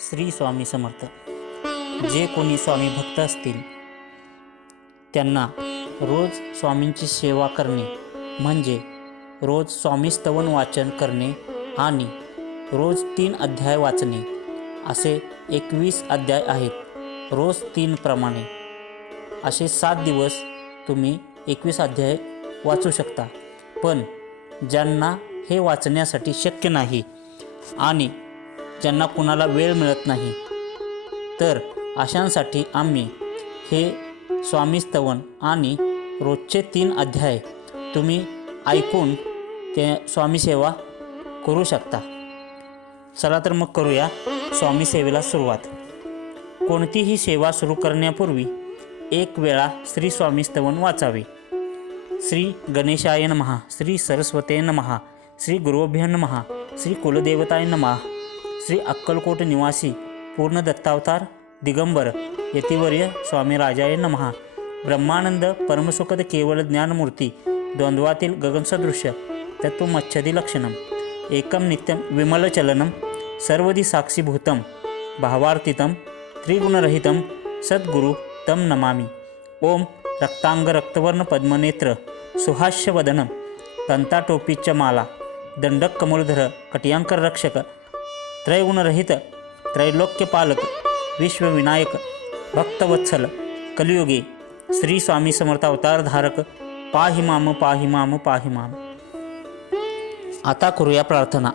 श्री स्वामी समर्थ. जे कोणी स्वामी भक्त असतील त्यांना रोज स्वामींची सेवा करणे म्हणजे रोज स्वामी स्तवन वाचन करणे आणि रोज 3 अध्याय वाचणे असे 21 अध्याय आहेत. रोज 3 प्रमाणे असे 7 दिवस तुम्ही 21 अध्याय वाचू शकता. पण ज्यांना हे वाचण्यासाठी शक्य नाही आणि ज्यांना कुणाला वेळ मिळत नाही तर अशांसाठी आम्ही हे स्वामी स्तवन आणि रोजचे 3 अध्याय तुम्ही ऐकून ते स्वामी सेवा करू शकता. चला तर मग करूया स्वामी सेवेला सुरुवात. कोणतीही सेवा सुरू करण्यापूर्वी 1 वेळा श्री स्वामी स्तवन वाचावे. श्री गणेशाय नमः, श्री सरस्वते नमः, श्री गुरुभ्यो नमः, श्री कुलदेवताय नमः, श्री अक्कलकोट निवासी पूर्ण दत्तावतार दिगंबर यतिवर्य स्वामी राजाय नमः, ब्रह्मानंद परमसुखद केवळ ज्ञानमूर्ती द्वंद्वातील गगनसदृश्य तत्वमच्छदी लक्षणम एकम नित्यम विमलचलनम सर्वदी साक्षीभूतम भावार्थितम त्रिगुणरहितम सद्गुरु तम नमामि. ओम रक्तांग रक्तवर्ण पद्मनेत्र सुहास्यवदनम कंताटोपीच माला दंडक कमलधर कटियांकर रक्षक त्रैगुणरहित त्रैलोक्यपालक विश्वविनायक भक्तवत्सल कलियुगे श्री स्वामी समर्थ अवतार धारक पाहि माम पाहि माम पाहि माम. आता करूया प्रार्थना.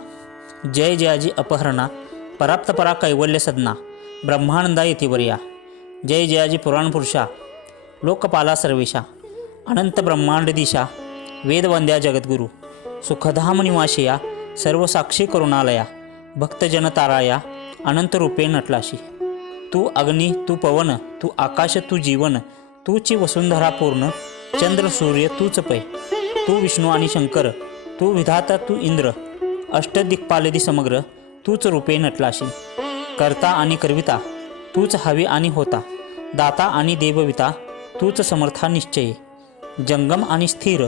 जय जयाजी अपहरणा पराप्त परा कैवल्य सदना ब्रह्मानंदा यतिवर्या. जय जयाजी पुराण पुरुषा लोकपाला सर्वेशा अनंत ब्रह्मांड दिशा वेदवंद्या जगद्गुरु सुखधाम निवासिया सर्व साक्षी करुणालया भक्तजन ताराया अनंत रूपे नटलाशी. तू अग्नी तू पवन तू आकाश तू जीवन तूची वसुंधरा पूर्ण चंद्र सूर्य तूच पै. तू विष्णू आणि शंकर तू विधाता तू इंद्र अष्टदिक्पालदी समग्र तूच रूपे नटलाशी. करता आणि करविता तूच हवी आणि होता दाता आणि देवविता तूच समर्था निश्चय. जंगम आणि स्थिर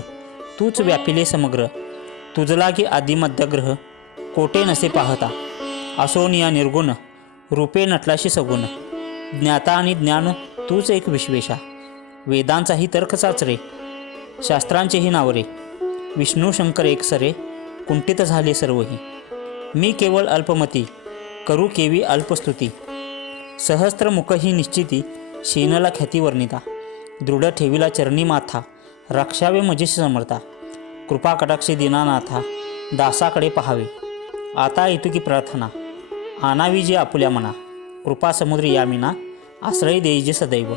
तूच व्यापिले समग्र तुझलागी आदिमध्यग्रह कोटे नसे पाहता. असोनिया निर्गुण रूपे नटलाशी सगुण ज्ञाता आणि ज्ञान तूच एक विश्वेशा. वेदांचाही तर्क चाचरे शास्त्रांचेही नावरे विष्णू शंकर एकसरे कुंठित झाले सर्वही. मी केवळ अल्पमती करू केवी अल्पस्तुती सहस्त्रमुखही निश्चिती शीनला ख्याती वर्णिता. दृढ ठेविला चरणी माथा रक्षावे मजेशी समर्था. कृपा कटाक्षी दीनानाथा दासाकडे पहावे. आता इतुकी प्रार्थना आनावी जे आपुल्या मना कृपा समुद्री यामिना आश्रय देईजे सदैव.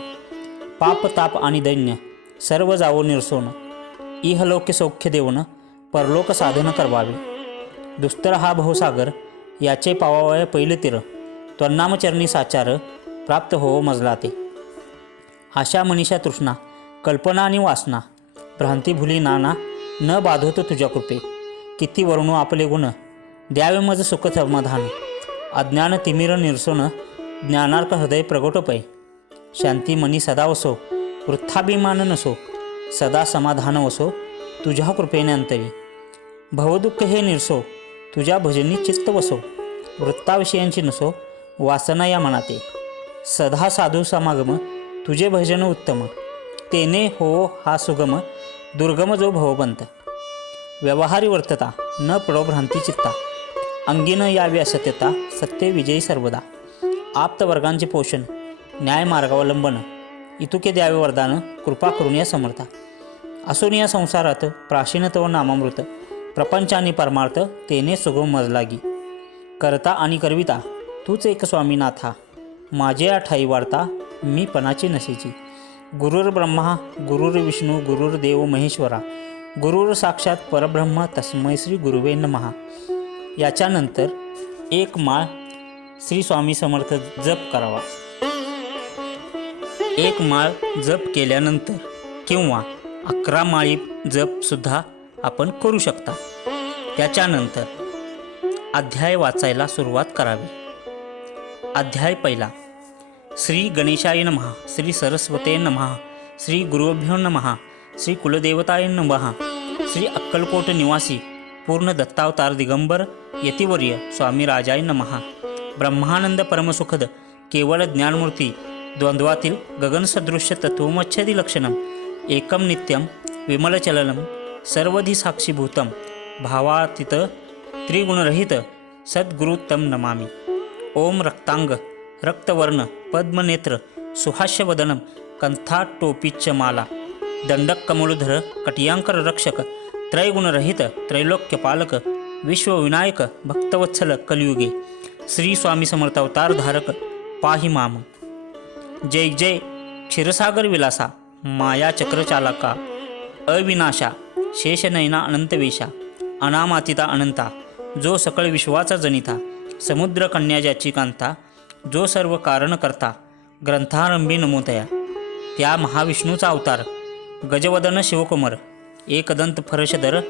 पाप ताप आणि दैन्य सर्व जावो निरसोन इहलोक्य सौख्य देऊन परलोक साधन करवावे. दुस्तर हा भवसागर याचे पावावया पहिले तीर त्वन्नामचरणी साचार प्राप्त होवो मजला ते. आशा मनीषा तृष्णा कल्पना आणि वासना भ्रांती भुली नाना न बाधवतो तुझ्या कृपे. किती वर्णू आपले गुण द्यावे मज सुख समाधान अज्ञान तिमिर निरसोन ज्ञानार्क हृदय प्रगटोपय. शांती मनी सदा वसो वृथाभिमान नसो सदा समाधान वसो तुझ्या कृपेने अंतरी. भवदुःख हे निरसो तुझ्या भजनी चित्त वसो वृत्ताविषयांची नसो वासना या मनाते. सदा साधू समागम तुझे भजन उत्तम तेने हो हा सुगम दुर्गम जो भवबंत. व्यवहारी वर्तता न पडो भ्रांती चित्ता अंगीन यावी असत्यता सत्य विजयी सर्वदा. आप्तवर्गांचे पोषण न्याय मार्गावलंबन इतुके द्यावे वरदान कृपा करून या समर्था. असून या संसारात प्राचीनत्व नामामृत प्रपंच आणि परमार्थ तेने सुगम मजलागी. करता आणि करविता तूच एक स्वामीनाथा माझे ठाई वार्ता मी पणाची नसेची. गुरुर ब्रह्मा गुरुर विष्णू गुरुर देव महेश्वरा गुरुर साक्षात परब्रह्म तस्मै श्री गुरुवे नमः. याच्यानंतर 1 माळ श्री स्वामी समर्थ जप करावा. 1 माळ जप केल्यानंतर किंवा 11 माळी जप सुद्धा आपण करू शकता. त्याच्यानंतर अध्याय वाचायला सुरुवात करावी. अध्याय पहिला. श्री गणेशाय नमः, श्री सरस्वते नमः, श्री गुरुभ्यो नमः, श्री कुलदेवताय नमः, श्री अक्कलकोट निवासी पूर्ण दत्तावतार दिगंबर यतिवर्य स्वामी राजाय नमः, ब्रह्मानंद परमसुखद केवळ ज्ञानमूर्ती द्वंद्वातील गगनसदृश्य तत्वमच्छदी लक्षणम एकम नित्यम विमलचलनम सर्वधी साक्षीभूतम भावातीत त्रिगुणरहित सद्गुरुतम नमामि. ओम रक्तांग रक्तवर्ण पद्मनेत्र सुहास्यवदनम कंथाटोपीच्च माला दंडक कमलधर कटियांकर रक्षक त्रैगुणरहित त्रैलोक्यपालक विश्वविनायक भक्तवत्सल कलियुगे श्री स्वामी समर्थ अवतार धारक पाहि माम. जय जय क्षीरसागर विलासा माया चक्रचालका अविनाशा शेषनयना अनंतवेशा अनामातिता अनंता जो सकळ विश्वाचा जनिता समुद्र कन्या ज्याची कांता जो सर्व कारण करता ग्रंथारंभी नमोतया. त्या महाविष्णूचा अवतार गजवदन शिवकुमार एकदंत फरशधर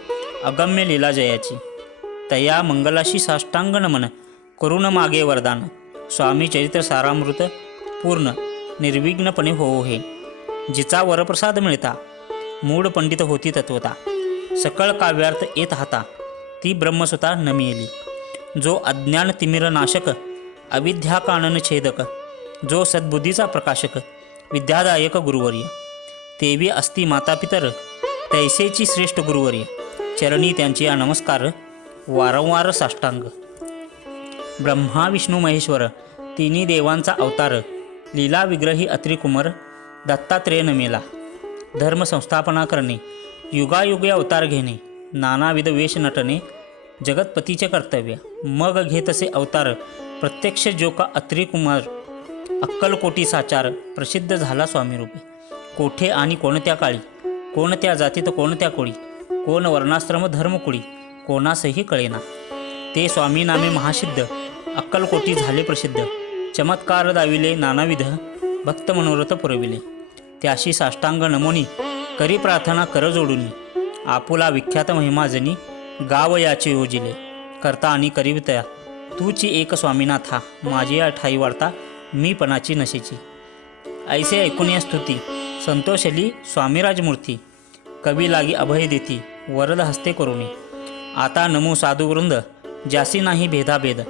अगम्य लीला जयाची तया मंगलाशी साष्टांग नमन करुण मागे वरदान. स्वामी चरित्र सारामृत पूर्ण निर्विघ्नपणे होवो हे. जिचा वरप्रसाद मिळता मूळ पंडित होती तत्वता सकळ काव्यार्थ येत हाता ती ब्रह्मसुता न मिळेली. जो अज्ञान तिमिर नाशक अविद्या कानन छेदक जो सद्बुद्धीचा प्रकाशक विद्यादायक गुरुवर्य तेवी असती मातापितर तैसेची श्रेष्ठ गुरुवर्य चरणी त्यांची नमस्कार वारंवार साष्टांग. ब्रह्मा विष्णू महेश्वर तिन्ही देवांचा अवतार लीला विग्रही अत्रिकुमार दत्तात्रेय नमेला. धर्म संस्थापना करणे युगायुगे अवतार घेणे नानाविध वेश नटणे जगतपतीचे कर्तव्य. मग घेतसे अवतार प्रत्यक्ष जो का अत्रिकुमार अक्कलकोटी साचार प्रसिद्ध झाला स्वामीरूपी. कोठे आणि कोणत्या काळी कोणत्या जातीत कोणत्या कोळी कोण वर्णाश्रम धर्मकुळी कोणासही कळेना. ते स्वामी नामे महासिद्ध अक्कलकोटी झाले प्रसिद्ध चमत्कार दाविले नानाविध भक्त मनोरथ पुरविले. त्याशी साष्टांग नमोनी करी प्रार्थना कर जोडूनी आपुला विख्यात महिमाजनी गाव याचे योजिले. करता आणि करिवतया तूची एक स्वामीनाथा माझी ठाई वार्ता मी पणाची नशेची. ऐसे ऐकून या स्तुती संतोषली स्वामीराजमूर्ती कवी लागी अभय देती वरद हस्ते करुणी. आता नमो साधुवृंद ज्यासी नाही भेदाभेद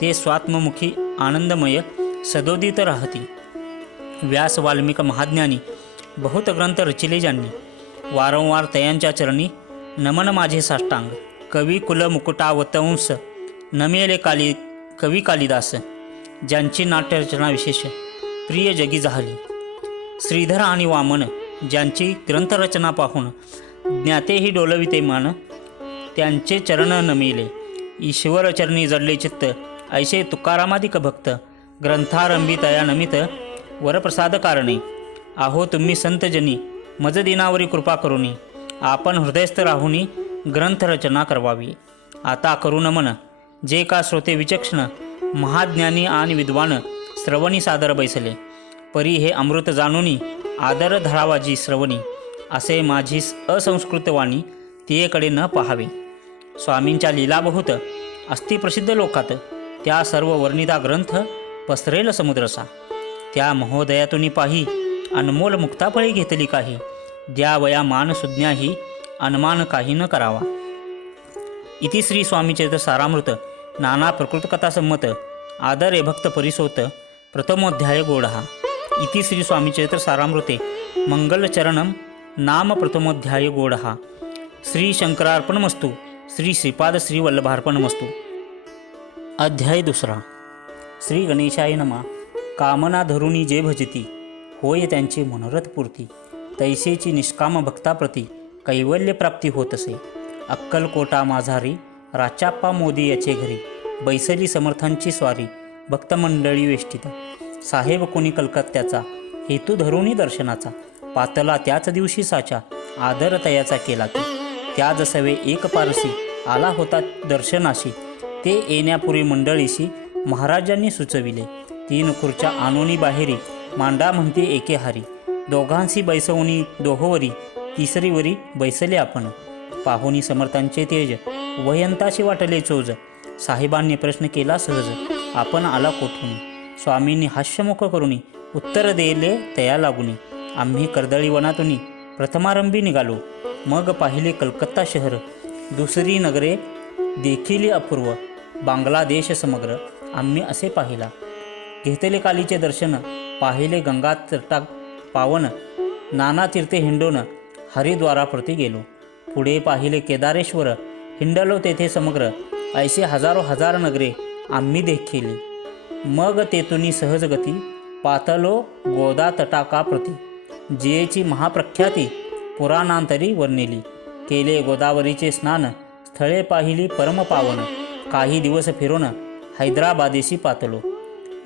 ते स्वात्ममुखी आनंदमय सदोदित राहती. व्यास वाल्मिक महाज्ञानी बहुत ग्रंथ रचिले ज्यांनी वारंवार तयांच्या चरणी नमन माझे साष्टांग. कवी कुल मुकुटावतंस नमेले कवी कालिदास ज्यांची नाट्यरचना विशेष प्रिय जगी झाली. श्रीधर आणि वामन ज्यांची ग्रंथरचना पाहून ज्ञातेही डोलविते मान त्यांचे चरण नमेले. ईश्वरचरणी जडले चित्त ऐसे तुकारामादिक भक्त ग्रंथारंभी तया नमित वरप्रसाद कारणे. आहो तुम्ही संतजनी मज दिनावरी कृपा करुनी आपण हृदयस्थ राहुनी ग्रंथरचना करवावी. आता करू नमन जे का श्रोते विचक्षण महाज्ञानी आणि विद्वान श्रवणी सादर बैसले. परी हे अमृत जाणुनी आदर धरावाजी श्रवणी असे माझी असंस्कृत वाणी तियेकडे न पाहावे. स्वामींच्या लीला बहुत अस्ति प्रसिद्ध लोकात त्या सर्व वर्णिता ग्रंथ पसरेल समुद्रसा. त्या महोदयातुनी पाही अनमोल मुक्ताफळी घेतली काही द्यावया मान सुज्ञाही अनुमान काही न करावा. इति श्री स्वामीचरित्र सारामृत नाना प्रकृतकथा संमत आदरे भक्त परिसोत प्रथमोध्याय गोडहा. इति श्री स्वामीचरित्र सारामृते मंगलचरणम नाम प्रथमोध्याय गोडहा. श्री शंकरार्पणमस्तु श्री श्रीपाद श्री वल्लभार्पणमस्तु. अध्याय दुसरा. श्री गणेशाय नमः. कामना धरुणी जे भजती होय त्यांची मनोरथ पूर्ती तैसेची निष्काम भक्ताप्रती कैवल्य प्राप्ती होत असे. अक्कलकोटा माझारी राचाप्पा मोदी याचे घरी बैसली समर्थांची स्वारी भक्तमंडळी वेष्टित. साहेब कोणी कलकत्त्याचा हेतू धरुणी दर्शनाचा पातला त्याच दिवशी साचा आदर तयाचा केला की त्या जसवे एक पारसी आला होता दर्शनाशी ते येण्यापूर्वी मंडळीशी महाराजांनी सुचविले. 3 खुर्च्या आणोनी बाहेरी मांडा म्हणते एके हारी दोघांशी बैसवणी दोहोवरी तिसरीवरी बैसले आपण. पाहुणी समर्थांचे तेज वयंताशी वाटले चोज साहेबांनी प्रश्न केला सहज आपण आला कोठून. स्वामींनी हास्यमुख करुणी उत्तर देले तया लागुनी. आम्ही कर्दळी वनातून प्रथमारंभी निघालो मग पाहिले कलकत्ता शहर दुसरी नगरे देखील अपूर्व बांगलादेश समग्र आम्ही असे पाहिला. घेतले कालीचे दर्शन, पाहिले गंगा तटा पावन, नाना तीर्थे हिंडून हरिद्वाराप्रती गेलो. पुढे पाहिले केदारेश्वर, हिंडलो तेथे समग्र. ऐसे हजारो हजार नगरे आम्ही देखिली. मग तेथुनी सहज गती पातलो गोदा तटाकाप्रती. जियेची महाप्रख्याती पुराणांतरी वर्णिली. केले गोदावरीचे स्नान, स्थळे पाहिली परमपावन. काही दिवस फिरून हैदराबादेशी पातलो.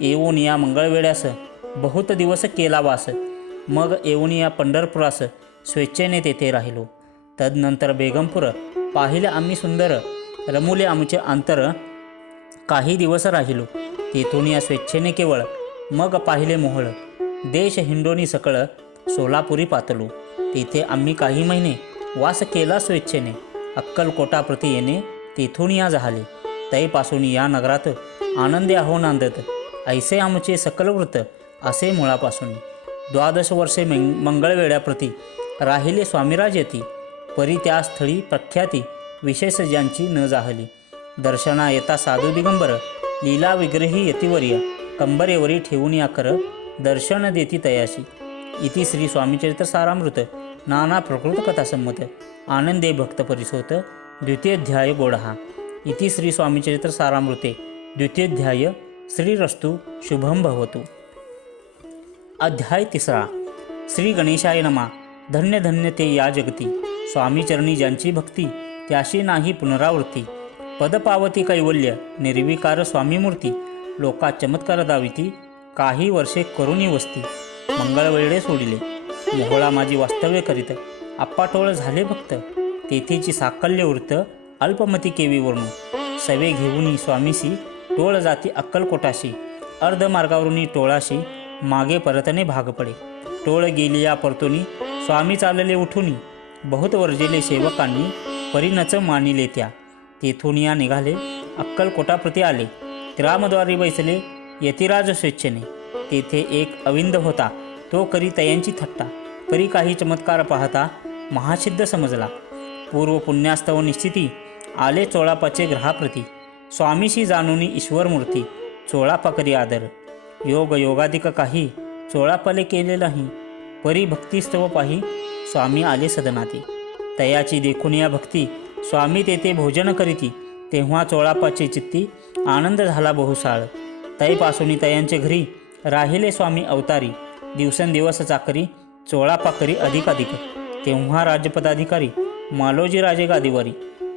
येऊन या मंगळवेड्यास बहुत दिवस केला वास. मग येऊन या पंढरपुरास स्वेच्छेने तेथे राहिलो. तदनंतर बेगमपूर पाहिले आम्ही सुंदर. रमुले आमचे अंतर, काही दिवस राहिलो. तेथून या स्वेच्छेने केवळ. मग पाहिले मोहळ. देश हिंडोनी सकळ सोलापुरी पातलो. तेथे आम्ही काही महिने वास केला स्वेच्छेने. अक्कलकोटाप्रती येणे तेथून या झाले. तैपासून या नगरात आनंदे आहो नांदत. ऐसे आमचे सकल वृत्त असे मुळापासून. 12 वर्षे मंगळवेढ्याप्रती राहिले स्वामीराज येती. परी त्या स्थळी प्रख्याती विशेष ज्यांची न जाहली. दर्शना येता साधू दिगंबर, लीला विग्रही यतिवर्य. कंबरेवरी ठेवून या कर, दर्शन देती तयाशी. इति श्री स्वामीचरित्र सारामृत नाना प्रकृत कथा संमत. आनंदे भक्त परिसोत द्वितीयोध्याय गोडहा. इति श्री स्वामीचरित्र सारामृते द्वितीयोध्याय. श्रीरस्तु शुभम भवतु. अध्याय 3. श्री गणेशाय नमा. धन्य धन्य ते या जगती, स्वामीचरणी ज्यांची भक्ती, त्याशी नाही पुनरावृत्ती. पदपावती कैवल्य, निर्विकार स्वामीमूर्ती. लोका चमत्कार दाविती, काही वर्षे करुणी वस्ती. मंगळवेढे सोडिले, मोहळा माझी वास्तव्य करीत. आप्पाटोळ झाले भक्त, तेथेची साकल्य वृत्त. अल्पमती केवी वरणू, सवे घेऊनी स्वामीसी. टोळ जाती अक्कलकोटाशी, अर्धमार्गावरुनी टोळाशी. मागे परतणे भाग पडे, टोळ गेली या परतोनी. स्वामी चालले उठुनी, बहुत वर्जिले सेवकांनी. परिणच मानिले त्या, तेथून या निघाले. अक्कलकोटाप्रती आले, ग्रामद्वारी बैसले यतिराज स्वेच्छेने. तेथे एक अविंद होता, तो करी तयांची थट्टा. परी काही चमत्कार पाहता महासिद्ध समजला. पूर्व पुण्यास्तव निश्चिती, आले चोळापाचे ग्रहाप्रती. स्वामीशी जाणूनी ईश्वरमूर्ती, चोळापा करी आदर. योग योगाधिक काही, चोळापाले केले नाही. परी भक्तिस्तव पाही, स्वामी आले सदनाती. तयाची देखून या भक्ती, स्वामी तेथे भोजन करीती. तेव्हा चोळापाचे चित्ती, आनंद झाला बहुसाळ. तैपासून तयांचे घरी, राहिले स्वामी अवतारी. दिवसेंदिवस चाकरी, चोळापा करी अधिकाधिक. तेव्हा राज्यपदाधिकारी, मालोजी राजे गादीवारी.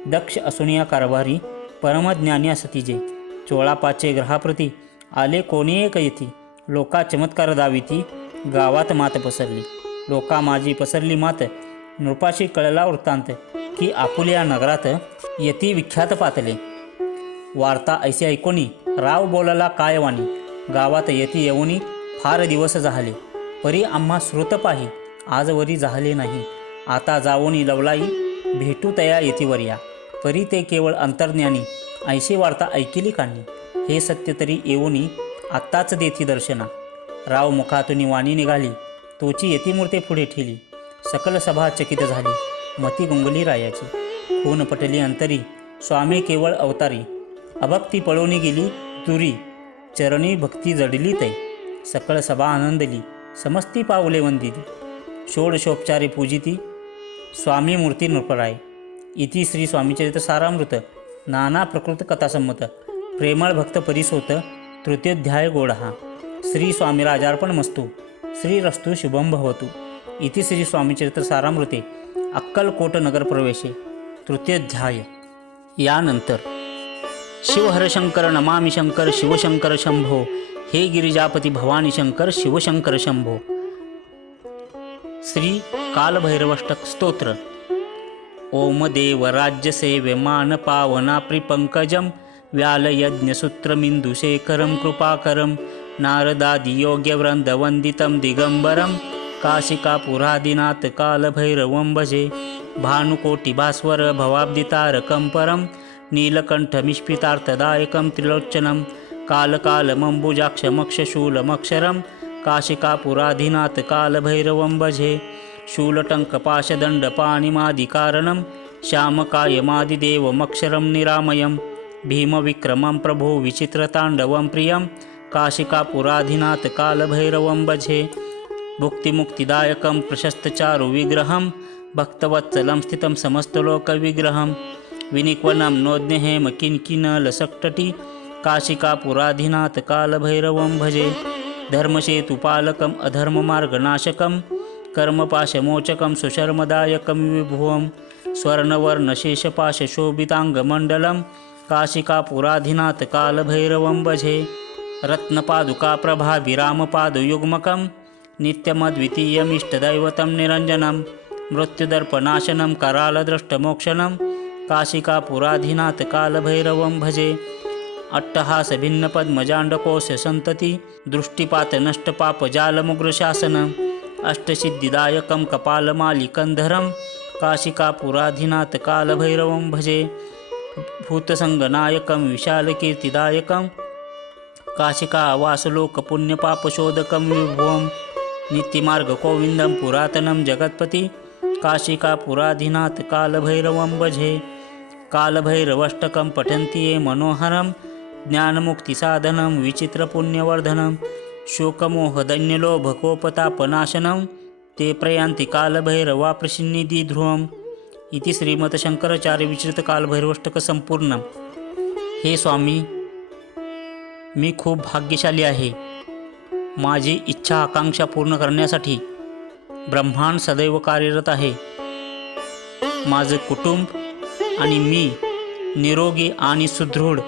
दक्ष असून या कारभारी, परमज्ञानी असतीजे. चोळापाचे ग्रहाप्रती, आले कोणी एक येती. लोका चमत्कार दाविती, गावात मात पसरली. लोका माझी पसरली मात, नृपाशी कळला वृत्तांत. की आपुल्या नगरात, यती विख्यात पातले. वार्ता ऐशी ऐकोनी, राव बोलला काय वाणी. गावात यती येऊनी, फार दिवस झाले. परी आम्हा श्रुत पाही, आजवरी झाले नाही. आता जाऊनी लवलाई, भेटू तया यतीवर्या. परी ते केवळ अंतर्ज्ञानी, ऐशी वार्ता ऐकिली कानी. हे सत्य तरी येऊनी, आत्ताच देती दर्शना. राव मुखातून वाणी निघाली, तोची यतिमूर्ती पुढे ठेली. सकल सभा चकित झाली, मती गुंगली रायाची. खून पटली अंतरी, स्वामी केवळ अवतारी. अभक्ती पळवणी गेली दुरी, चरणी भक्ती जडली तै. सकळ सभा आनंदली, समस्ती पावले वंदिली. षोडशोपचारे पूजिती, स्वामी मूर्ती नृपराय. इति श्री स्वामीचरित्र सारामृत नाना प्रकृत कथासंमत. प्रेमळ भक्त परिसोत तृतीयोध्याय गोडहा. श्री स्वामीराजार्पण मस्तु. श्रीरस्तु शुभम भवतु. इति श्री स्वामीचरित्र सारामृते अक्कलकोट नगर प्रवेशे तृतीयोध्याय. यानंतर शिवहरशंकर नमामि शंकर शिवशंकर शंभो. हे गिरिजापती भवानी शंकर शिवशंकर शंभो. श्री कालभैरवष्टक स्तोत्र. ओम देव राज्य सेव्यमान पावना प्रिपंकजम. व्यालयज्ञसूत्रमिन्दुशेखरं कृपाकरं. नारदादि योग्यवृन्दवन्दितं दिगम्बरं. काशिकापुरादिनाथ कालभैरवं भजे. भानुकोटिभास्वर भवाब्दितारकं परं. नीलकण्ठमिष्पितार्थदायकं त्रिलोचनं. कालकालमम्बुजाक्षमक्षशूलमक्षरं. काशिकापुराधिनाथ कालभैरवं भजे. शूलटङ्कपाशदण्डपाणिमादिकारणं. श्यामकायमादिदेवमक्षरं निरामयं. भीमविक्रमं प्रभो विचित्रताण्डवं प्रियं काशिकापुराधिनाथ कालभैरवं भजे। भुक्तिमुक्तिदायकं प्रशस्तचारुविग्रहं भक्तवत्सलं स्थितं समस्तलोकविग्रहं विनिक्वनं नोज्ञहेम किङ्किणलसक्तटी काशिकापुराधिनाथ कालभैरवं भजे। धर्मसेतुपालकम् अधर्ममार्गनाशकं कर्मपाशमोचकं सुशर्मदायकं विभुवं स्वर्णवर्णशेषपाशशोभिताङ्गमण्डलं काशिकापुराधिनाथ कालभैरवं भजे। रत्नपादुकाप्रभाविरामपादयुग्मकं नित्यमद्वितीयमिष्टदैवतं निरञ्जनं मृत्युदर्पनाशनं करालदृष्टमोक्षणं काशिकापुराधिनाथ कालभैरवं भजे। अट्टहासभिन्नपद्मजाण्डकोशसन्तति दृष्टिपातनष्टपापजालमुग्रशासनम् अष्टसिद्धिदायकं कपालमालिकन्धरं काशिकापुराधिनाथ कालभैरवं भजे। भूतसङ्गनायकं विशालकीर्तिदायकं काशिकावासलोकपुण्यपापशोधकं विभुवं नित्यमार्गगोविन्दं पुरातनं जगत्पति काशिकापुराधिनाथ कालभैरवं भजे। कालभैरवष्टकं पठन्ति ये मनोहरं ज्ञानमुक्तिसाधनं विचित्रपुण्यवर्धनं शोकमोहदैन्यलोभकोपतापनाशनं ते प्रयान्ति कालभैरवाप्रसिन्निधिध्रुवम् इति श्रीमतशंकराचार्य विचित्र कालभैरवाष्टक संपूर्णम। हे स्वामी, मी खूप भाग्यशाली आहे। माझी इच्छा आकांक्षा पूर्ण करण्यासाठी ब्रह्मांड सदैव कार्यरत आहे। माझे कुटुंब आणि मी निरोगी आणि सुदृढ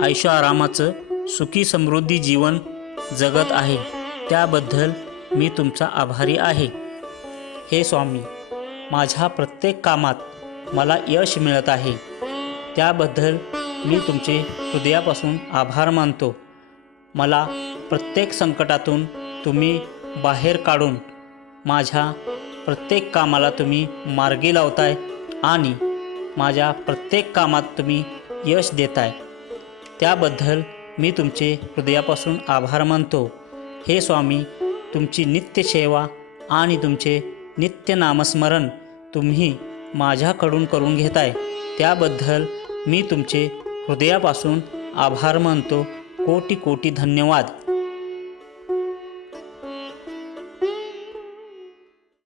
ऐशोआरामाचं सुखी समृद्धी जीवन जगत आहे। त्याबद्दल मी तुमचा आभारी आहे। हे स्वामी, माझ्या प्रत्येक कामात मला यश मिळत आहे, त्याबद्दल मी तुमचे हृदयापासून आभार मानतो। मला प्रत्येक संकटातून तुम्ही बाहेर काढून माझ्या प्रत्येक कामाला तुम्ही मार्गी लावताय आणि माझ्या प्रत्येक कामात तुम्ही यश देताय, त्याबद्दल मी तुमचे हृदयापासून आभार मानतो। हे स्वामी, तुमची नित्य सेवा आणि तुमचे नित्य नामस्मरण तुम्ही माझ्याकडून करून घेताय, त्याबद्दल मी तुमचे हृदयापासून आभार मानतो। कोटी कोटी धन्यवाद।